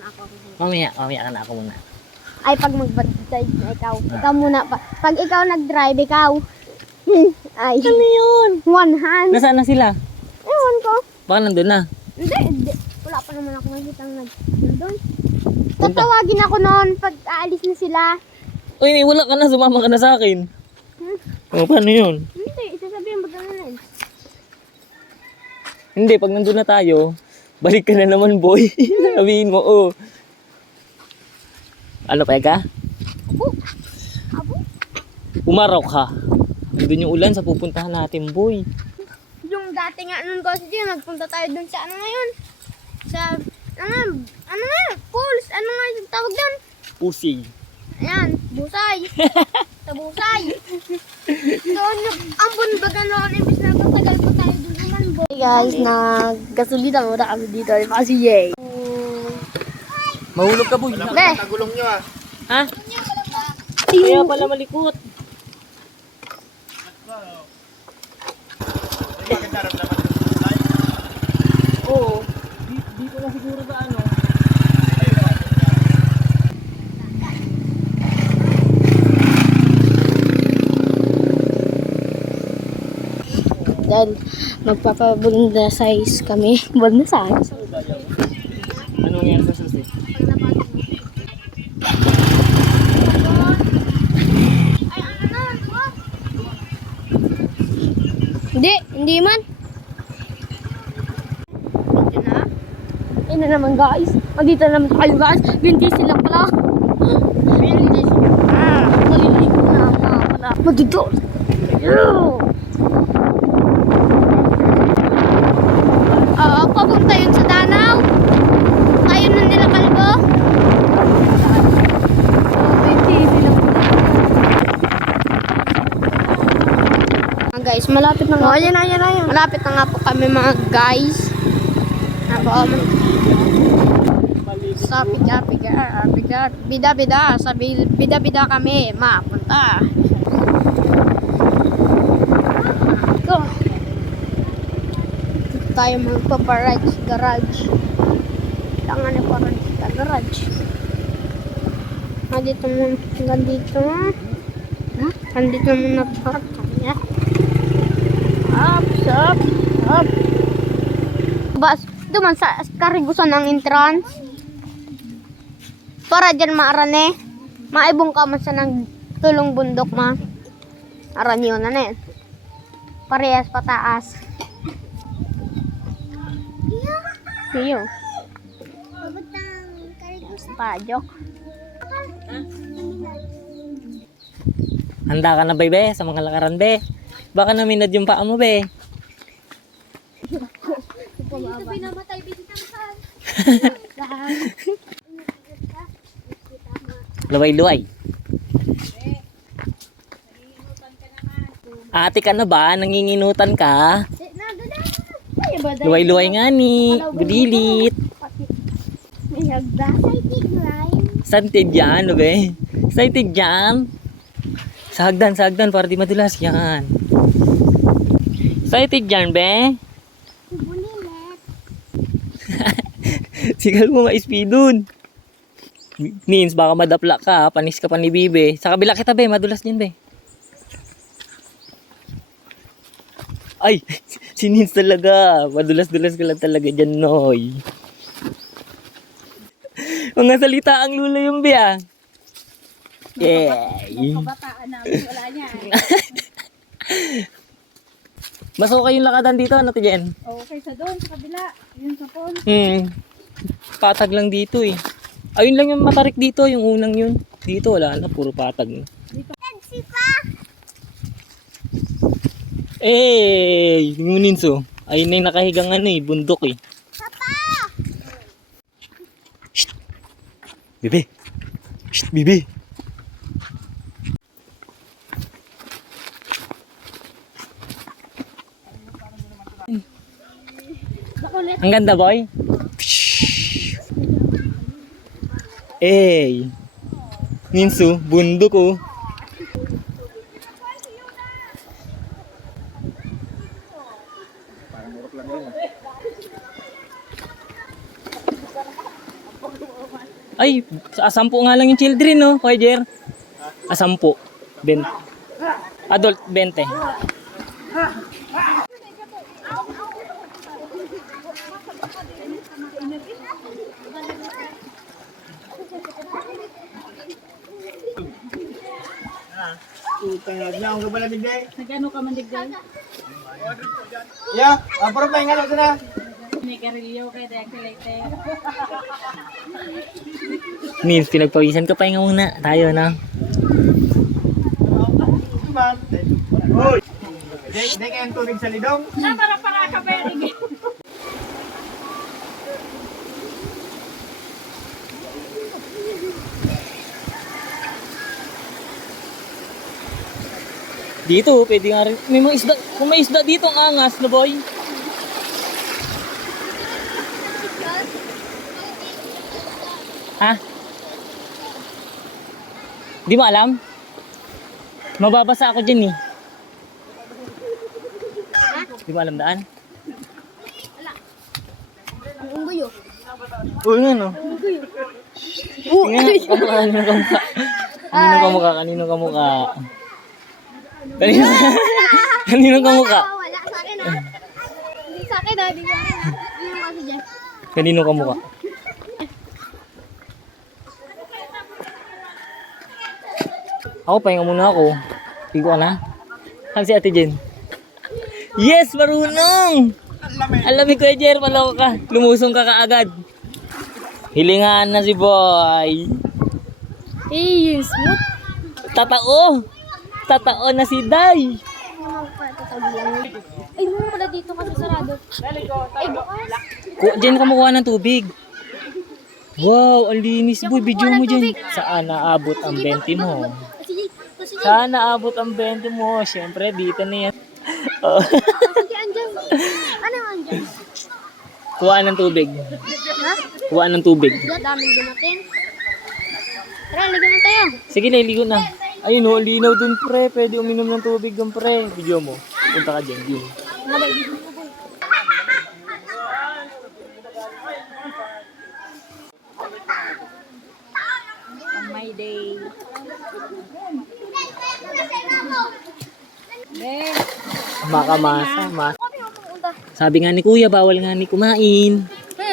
muna ako. Mamaya ka na, ako muna. Ay, pag mag-drive na ikaw. Ikaw muna pa. Pag ikaw nag-drive, ikaw. Ay. Ano yun? One hand. Nasaan na sila? Ewan ko. Baka nandun na. Hindi. Wala pa naman ako nakita nandun. Tatawagin ako noon pag aalis na sila. Uy, wala ka na, sumama ka na sa akin. O, paano yun? Hindi, isasabihin mo na. Hindi, pag nandun na tayo, balik ka na naman, boy. Sabihin mo, oh. Ano, peka? Abo? Umaraw ka. Nandun yung ulan sa pupuntahan natin, boy. Yung dati nga nun kasi dyan, nagpunta tayo dun sa ano ngayon? Sa, ano nga, pools, ano nga yung tawag dun? Pusig. Ayan, busay. Sa busay. Doon yung ambon baga noon, imbis na patagal pa tayo dun naman, boy. Hey guys, nagkasulita muna kami dito. Kasi yay. Mahulog ka, boy. Be! Tagulong nyo ah. Ha? Kaya pala malikot. Oo. Dito na siguro sa ano. Dahil magpapabunda size kami. Bunda size. Anong yan sa susi? Hindi man. Ayun na naman guys. Andito na naman tayo guys. Binti sila pala. Binti sila. Maliligo na nga pala. Magdito. Papunta yun sa Danau. Tayo na nila kalbo. Binti sila pala. Guys, malapit na nga. Ayan. Malapit na nga po kami mga guys. Sa pigar. Bida. Sa bida kami. Mapunta. Go. Dito tayo magpaparide sa garage. Tangan na parade sa garage. Dito muna. Nandito muna park kami. Up. Bas, duman sa karigusan ng entrance. Para dyan maarane. Maibong ka man sa ng tulong bundok ma. Aran yun na yan. Parehas pataas. Iyo. Pajok. Handa ka na, be, sa mga lakaran, be. Baka naminad yung paa mo, be. Dito pinamatay bisitan. Luway-luway. Ate ka na ba? Nanginginutan ka? Luway-luway nga ni. Gudilit. May hagda. Santig yan, be. Santig yan. Sagdan, para di madulas yan. Santig yan, be. Sigal mo ma-speedon. Nins, baka madapla ka. Panis ka pa ni Bibe. Sa kabila kita, be. Madulas yan, be. Ay, si Nins talaga. Madulas-dulas ka lang talaga dyan, Noy. Mga salita ang lula yung be, ah. Yay! Kabataan namin, wala niya. Mas okay yung lakadan dito, ano to Jen? Okay, sa doon, sa kabila. Yun sa phone. Patag lang dito eh. Ayun lang yung matarik dito, yung unang yun. Dito wala na, puro patag na. Eh, ngunin so. Ayun na yung nakahigang ano eh, bundok eh. Papa! Shh! Bibi! Shh, Bibi! Ang ganda, boy. Eh, Ninsu, bundok oh. Ay, 10 nga lang yung children, no? Kuya Jer? 10. 20. Adult, 20. Utang na ako ba digday? Nagano ka man digday? Ya, apro pa ingalo sana. May karilyo kay Dekelete. Nils, pinagpawisan ka pa nga muna. Tayo na. Ma'am. Hoy. Dek ang tunig sa lidong. Na para ka very. Dito, pwede nga rin. May mga isda. Kung may isda dito, ang angas na boy. Ha? Di mo alam? Mababasa ako dyan eh. Di mo alam daan? Ang unggoy oh. Oo nga no. Tingnan, kanino kamukha. Kanino kamukha, kanino kamukha. Kanino, kanino kamukha. Wala sa akin ah. Hindi sa akin ah. Hindi sa akin ah. Hindi mo kasi dyan. Kanino kamukha. Ako, pahinga muna ako. Hindi ko na. Saan si Ate Jen? Yes, marunong! Alam mo, Kuya Jer, maloko ka. Lumusong ka kaagad. Hilingan na si boy. Eh, yung smooth. Tatao! Tatao na si Day. Ay, mo pala dito kasi sarado. Ay, bukas. Diyan ka makuha ng tubig. Wow, ang linis boy. Video mo dyan. Saan naabot ang 20 mo? Sige, sige. Saan naabot ang 20 mo? Siyempre, dito na yan. Oh. Sige, andyan. Ano yung andyan? Kuhaan ng tubig. Ha? Kuhaan ng tubig. Daming dumating. Tara, ligan na tayo. Sige, naligo na. Ayun o, linaw dun pre. Pwede uminom ng tubig dun pre. Video mo. Punta ka dyan. Dun. On my day. Ben, Makamasa. Sabi nga ni kuya, bawal nga ni kumain.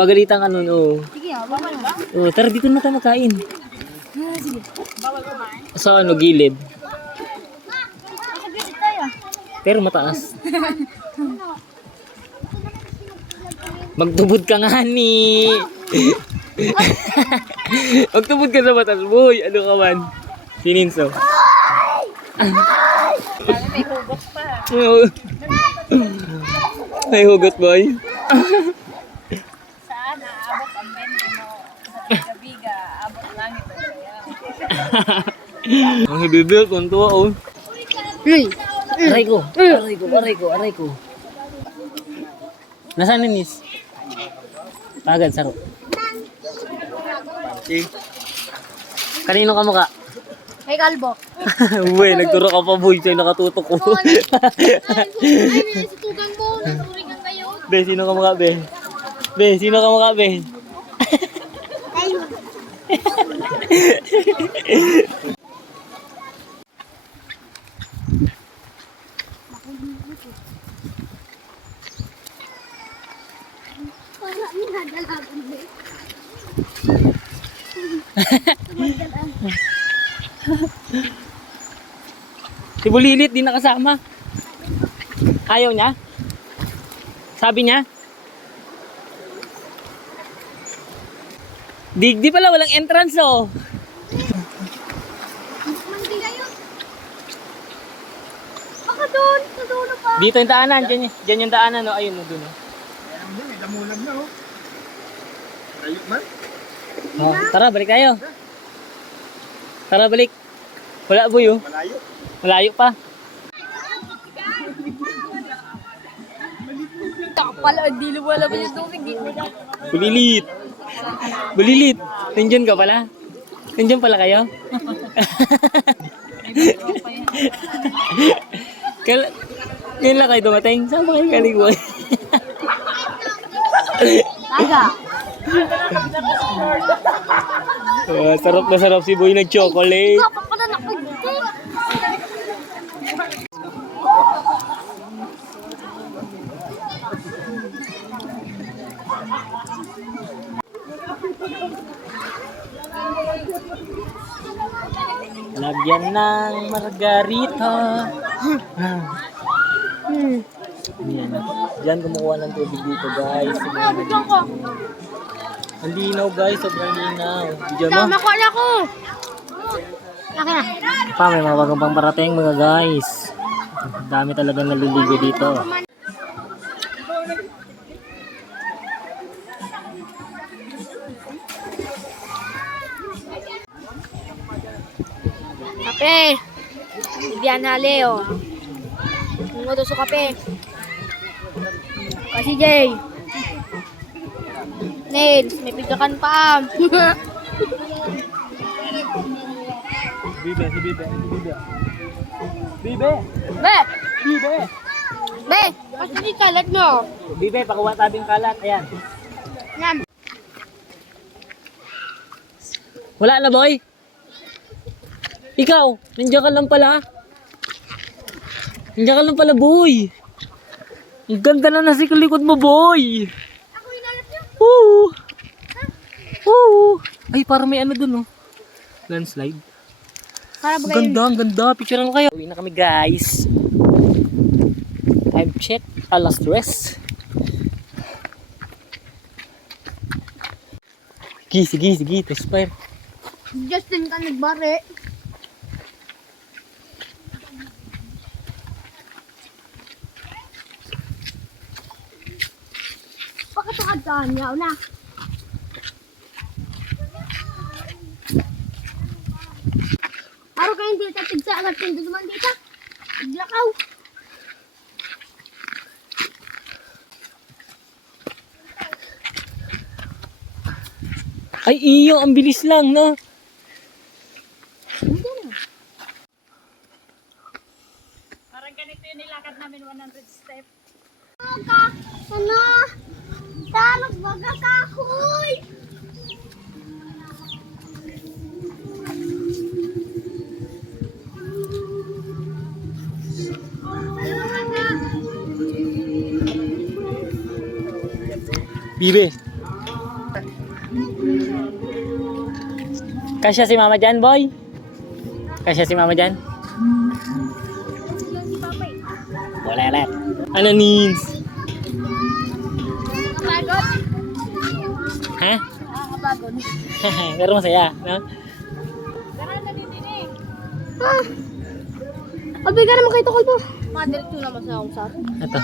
Pagalitan ka nun, oh. Sige, bawal ba? Oh, tara dito na tayo makain. Sige. Sa ano, gilid. Nakabisit tayo. Pero mataas. Magtubod ka nga ni. Magtubod ka sa mataas, boy. Ano ka man? Sininso. may hugot pa. May hugot, boy. Saan aabot ang bento mo? Sa biga, abot langit ang saya. Ang hibibil, kuntua, oh. Aray ko. Aray ko, aray ko, aray ko. Nasaan ni Nis? Pagad, saro. Kanino ka mukha? Hey, Kalbo. Uy, nagturo ka pa, boy. Sa'yo nakatutok ko. Ay, sinasitugan mo. Naturingan kayo. Be, sino ka mukha, be? Be, sino ka mukha, be? Ay, wala minadalagan mo. Si Bulilit, di nakasama. Ayaw niya? Sabi niya? Di pala, walang entrance, oh. Mandi kayo. Baka doon. Sa dulo pa. Dito yung daanan, dyan yung daanan, no? Ayun, no, dun, no? Ayan mo, may damulag na oh. Ayun man. Oh, tara, balik tayo. Tara, balik. Wala, boy, oh. Malayo. Malayo pa. Pala, hindi lumalabas yung tubig. Bulilit. Bulilit. Nandyan ka pala? Nandyan pala kayo? Ngayon lang kayo dumating? Saan ba kayo kaliguan? Taga. Sarap na sarap si Boy ng chocolate. Kapag ka na nakagdi. Lagyan ng margarita. Ayan. Diyan kumukuha ng tubig dito guys. Bigyan ko. Ang linaw guys, sobrang linaw. Diyan mo? Nakuha na ko. Akin na. Pa, may mga bagong pang parating mga guys. Dami talagang naliligo dito. Kape. Bigyan na Leo. Nguto sa kape. Kasi Jay. Nails, may pigakan pa. Bibe, si Bibe, si Bibe. Bibe! Be! Bibe! Be! Kasi di kalat mo. Bibe, pakuha tabing kalat. Ayan. Yan. Wala na boy? Ikaw, nandiyan ka lang pala. Nandiyan ka lang pala boy. Ang ganda na nasa likod mo boy. Ako inalat niyo. Woo! Woo! Ay, parang may ano dun oh. Landslide. Para Ang ganda, ang ganda. Picture mo kayo. Uwi na kami guys. Time check. Alas 3. Sige. Tespire. Justin ka nagbari. Bakit ito kadaan niya? Una. Araw ka hindi tatigsa agad pinto naman dito. Iglakaw. Ay, iyo. Ang bilis lang, no? Parang ganito yung nilakad namin 100 steps. Ano? Talog baga kahoy. Bibe. Kasya si mama dyan, boy? Kasya si mama dyan? Wala ulit. Ano, Nins? Kapagod. Ha? Kapagod. Pero masaya, no? Tara na din eh. Ah. Abi ka naman kayo tukol po. Madiretso naman sa akong saro. Ito.